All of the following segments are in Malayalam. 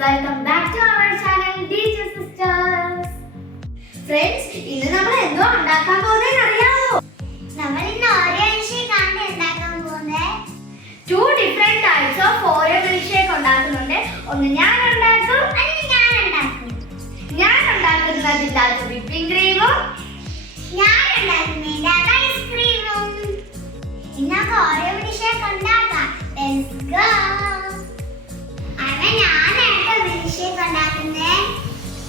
welcome back to our channel Teacher Sisters. Friends, ഇന്ന് നമ്മൾ എന്തോ ഉണ്ടാക്കാൻ പോകുന്നതെന്ന് അറിയാമോ? നമ്മൾ ഇന്ന് Oreo Milkshake ആണ് ഉണ്ടാക്കാൻ പോകുന്നത്. Two different types of Oreo Milkshake ഉണ്ടാക്കുന്നുണ്ട്. ഒന്ന് ഞാൻ ഉണ്ടാക്കും, ഞാൻ ഉണ്ടാക്കുന്നതിന്റെ വിപ്പിംഗ് ക്രീമും, ഞാൻ ഉണ്ടാക്കുന്നതിന്റെ ഐസ്ക്രീമും. ഇന്ന് നമുക്ക് Oreo Milkshake ഉണ്ടാക്കാം. Let's go. ഞാനായിട്ട് മിൽക്ക് ഉണ്ടാക്കുന്നത്.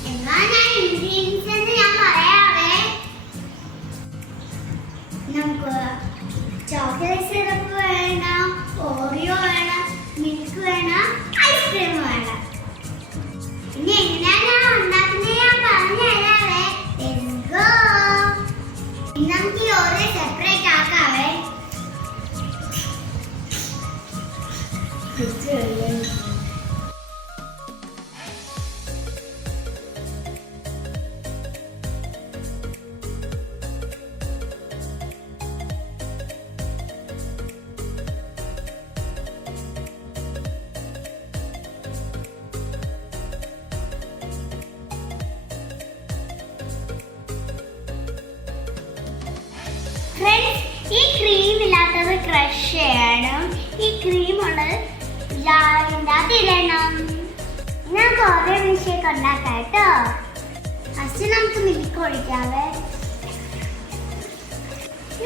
എന്നാ ഞാൻ ഇൻഗ്രീഡിയൻസ് ഞാൻ പറയാവേ. നമുക്ക് ചോക്ലേറ്റ് സിറപ്പ് വേണം, ഓറിയോ വേണം, മിൽക്ക് വേണം, ഐസ്ക്രീം വേണം. ഇനി എങ്ങനെയാണ് ഞാൻ ഉണ്ടാക്കുന്നത് ഞാൻ പറഞ്ഞു തരാവേ. Let's go. ഇനി നമുക്ക് ഈ ഓറിയോ സെപ്പറേറ്റ് ആക്കാവേ. ഫ്രണ്ട്സ്, ഈ ക്രീം ഇല്ലാത്തത് ക്രഷ് ചെയ്യണം. ഈ ക്രീം ഉള്ളത് ജാറിൻ്റെ അതിടണം. നമുക്ക് ഓരോ മിൽക്ക് ഉണ്ടാക്കാം കേട്ടോ. ഫസ്റ്റ് നമുക്ക് മിൽക്ക് ഒഴിക്കാവേ.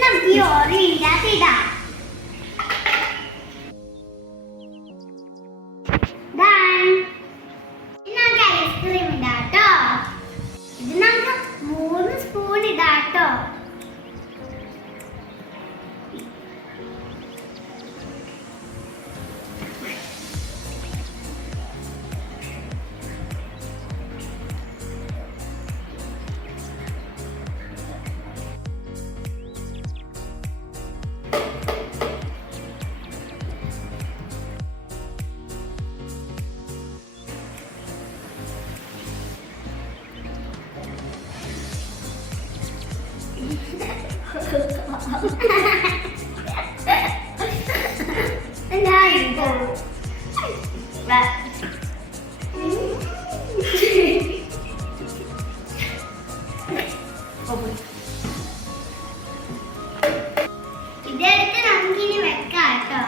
നമുക്ക് ഈ ഓറിയോ ഇല്ലാത്ത ഇടാം. നമുക്ക് ഐസ്ക്രീം ഇടാം കേട്ടോ. ഇത് നമുക്ക് 3 സ്പൂൺ ഇടാം കേട്ടോ. ഇതെടുത്ത് നമുക്കിനി വെക്കാം കേട്ടോ.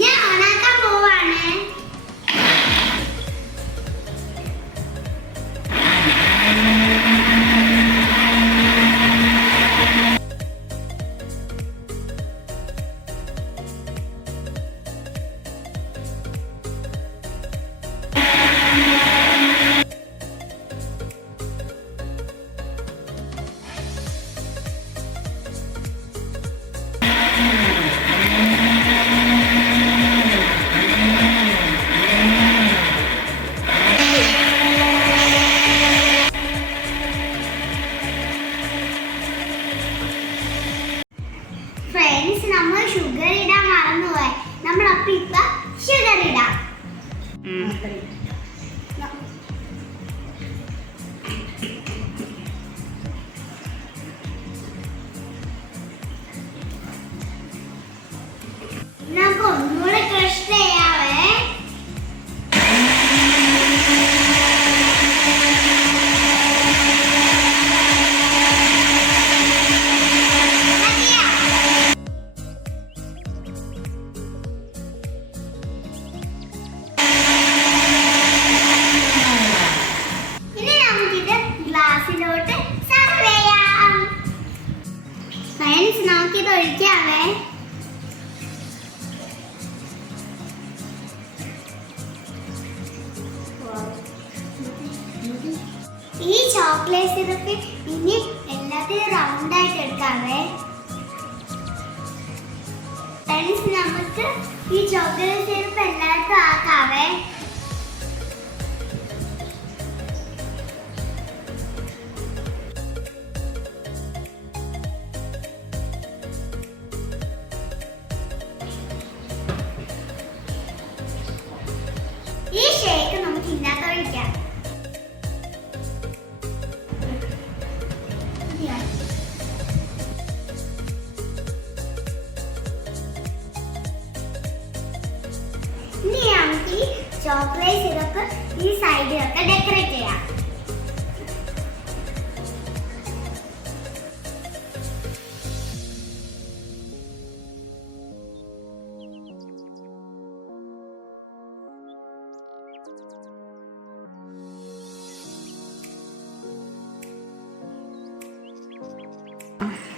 ഞാൻ ഓണാക്കാൻ പോവാണ്. ഫ്രണ്ട്സ്, നമ്മൾ ഷുഗർ ഇടാൻ മറന്നുപോയി. നമ്മളപ്പോ ഇപ്പൊ ഷുഗർ ഇടാം. നമുക്ക് ഒന്നുകൂടെ ക്രഷ് ചെയ്യാവേ. ഗ്ലാസിലോട്ട് സർവ് ചെയ്യാം. ഫ്രണ്ട്സ്, നമുക്കിത് ഒഴിക്കാവേ. ഈ ചോക്ലേറ്റ് സിറപ്പ് ഇനി എല്ലാത്തിനും റൗണ്ട് ആയിട്ട് എടുക്കാവേ. ഫ്രണ്ട്സ്, നമുക്ക് ഈ ചോക്ലേറ്റ് സിറപ്പ് എല്ലാവർക്കും ആക്കാവേ. ഈ ഷേക്ക് നമുക്ക് ഇന്നത്തെ ഒഴിക്കാം. ചോക്ലേറ്റ് സിറപ്പ് ഈ സൈഡിലൊക്കെ ഡെക്കറേറ്റ് ചെയ്യാം.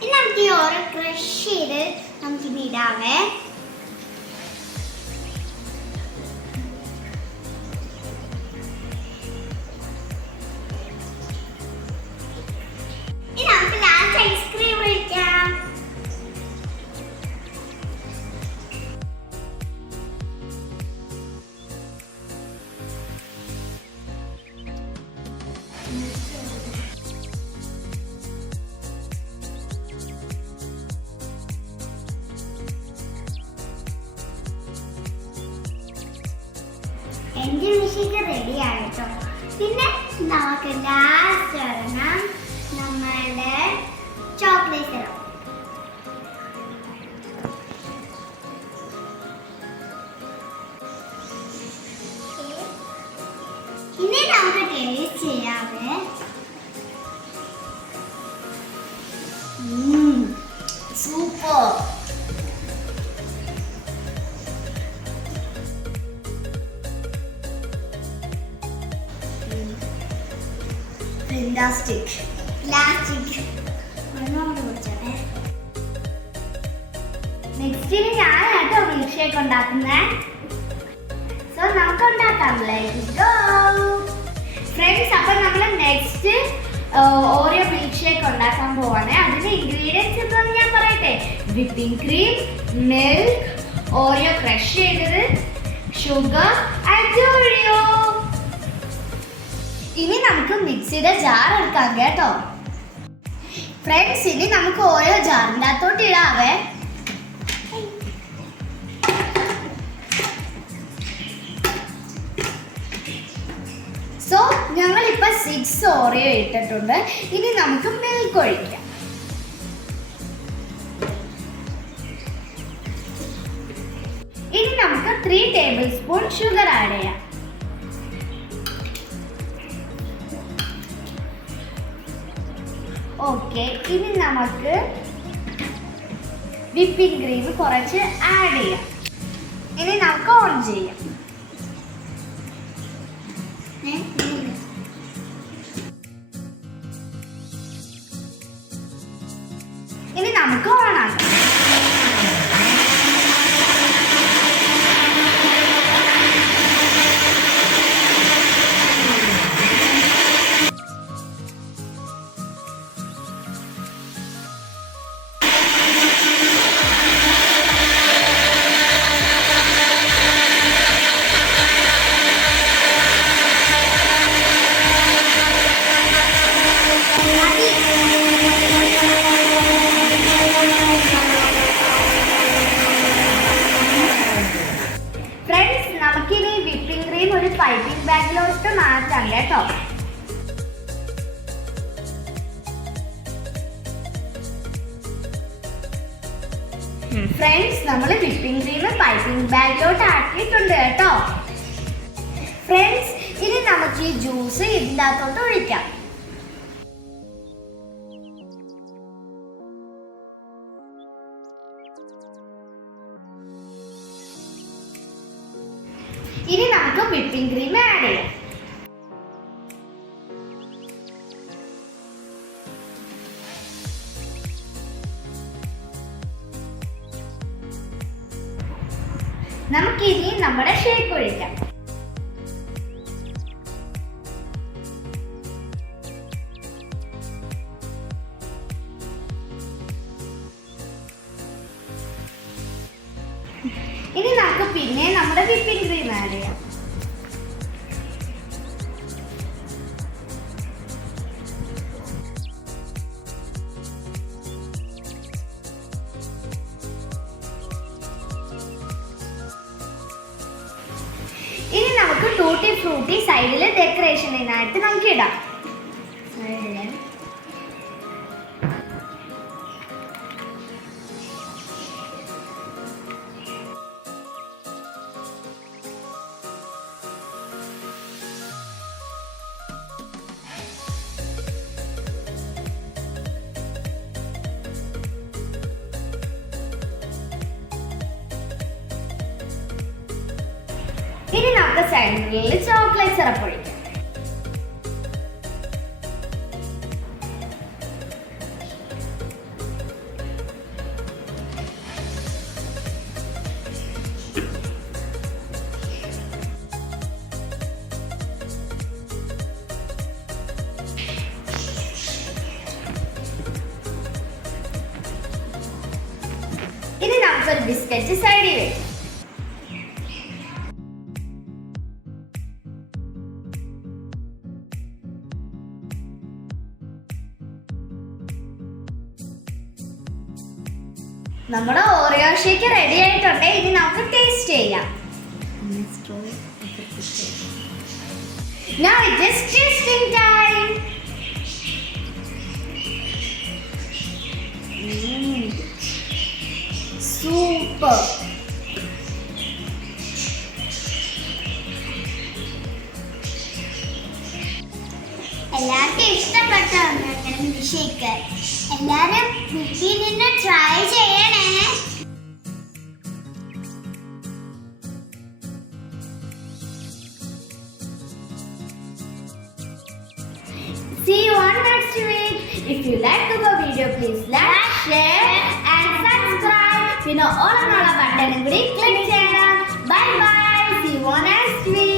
ഇനി നമുക്ക് ഈ ഓരോ ക്രഷ് ചെയ്ത് നമുക്കിനി ഇടാവേ. ഇനി നമുക്ക് ലാസ്റ്റ് ഐസ്ക്രീം ഒഴിക്കാം. എൻ്റെ മിൽക്ക് റെഡിയാണ് കേട്ടോ. പിന്നെ നമുക്ക് ലാസ്റ്റ് ഒരെണ്ണം നമ്മളുടെ ചോക്ലേറ്റ് സിറപ്പ്. ഇനി നമുക്ക് ടേസ്റ്റ് ചെയ്യാവേ. സൂപ്പർ. ഫാന്റാസ്റ്റിക്. നെക്സ്റ്റിന് ഞാനാട്ടോ മിൽക്ക് ഷേക്ക് ഉണ്ടാക്കുന്നേ. സോ നമുക്ക് ഉണ്ടാക്കാം. Let's go friends. അപ്പൊ നമ്മൾ നെക്സ്റ്റ് ഓറിയോ മിൽക്ക് ഷേക്ക് ഉണ്ടാക്കാൻ പോവാണ്. അതിന്റെ ഇൻഗ്രീഡിയൻസ് എന്താണെന്ന് ഞാൻ പറയട്ടെ. Whipping cream, milk, Oreo crush ചെയ്തത്, ഷുഗർ ആൻഡ് ഓറിയോ. ഇനി നമുക്ക് മിക്സിയുടെ ജാർ എടുക്കാം കേട്ടോ ഫ്രണ്ട്സ്. ഇനി നമുക്ക് ഓരോ ജാറിൻ്റെ അകത്തോട്ട് ഇടാവേ. സോ ഞങ്ങളിപ്പോൾ 6 ഓറിയോ ഇട്ടിട്ടുണ്ട്. ഇനി നമുക്ക് മിൽക്ക് ഒഴിക്കാം. ഇനി നമുക്ക് 3 ടേബിൾ സ്പൂൺ ഷുഗർ ആഡ് ചെയ്യാം. ഓക്കെ. ഇനി നമുക്ക് വിപ്പിംഗ് ക്രീം കുറച്ച് ആഡ് ചെയ്യാം. ഇനി നമുക്ക് ഓൺ ചെയ്യാം. ഇനി നമുക്ക് ഓൺ ആക്കാം. നമുക്കിനി വിപ്പിംഗ് ക്രീം ഒരു പൈപ്പിംഗ് ബാഗിലോട്ട് മാറ്റാം കേട്ടോ. ഫ്രണ്ട്സ്, നമ്മൾ വിപ്പിംഗ് ക്രീം പൈപ്പിംഗ് ബാഗിലോട്ട് ആക്കിയിട്ടുണ്ട് കേട്ടോ. ഫ്രണ്ട്സ്, ഇനി നമുക്ക് ഈ ജ്യൂസ് ഇതിൻ്റെ അകത്തോട്ട് ഒഴിക്കാം. ഇനി നമുക്ക് വിപ്പിംഗ് ക്രീം ആഡ് ചെയ്യാം. നമുക്കിനി നമ്മുടെ ഷേക്ക് ഒഴിക്കാം. ഇനി നമുക്ക് പിന്നെ നമ്മുടെ വിപ്പിംഗ് ക്രീം ആഡ് ചെയ്യാം. ഇനി നമുക്ക് ടൂട്ടി ഫ്രൂട്ടി സൈഡിൽ ഡെക്കറേഷനായിട്ട് നമുക്ക് ഇടാം. നമുക്ക് സെന്ററിൽ ചോക്ലേറ്റ് സിറപ്പ് ഒഴിക്കാം. ഇനി നമുക്കൊരു ബിസ്ക്കറ്റ് സൈഡിൽ വെക്കാം. നമ്മുടെ ഓറിയോ ഷേക്ക് റെഡി ആയിട്ടുണ്ട്. ഇനി നമുക്ക് ടേസ്റ്റ് ചെയ്യാം. Now it is tasting time. Super. എല്ലാവർക്കും ഇഷ്ടപ്പെട്ടോ മിൽക്ക്? എല്ലാവരും വീട്ടിൽ നിന്ന് ട്രൈ ചെയ്യണേ. See you on next week. If you like our video, please like, share and subscribe. പിന്നെ ഓളനുള്ള ബട്ടണും കൂടി ക്ലിക്ക് ചെയ്യണം. Bye bye. See you on next week.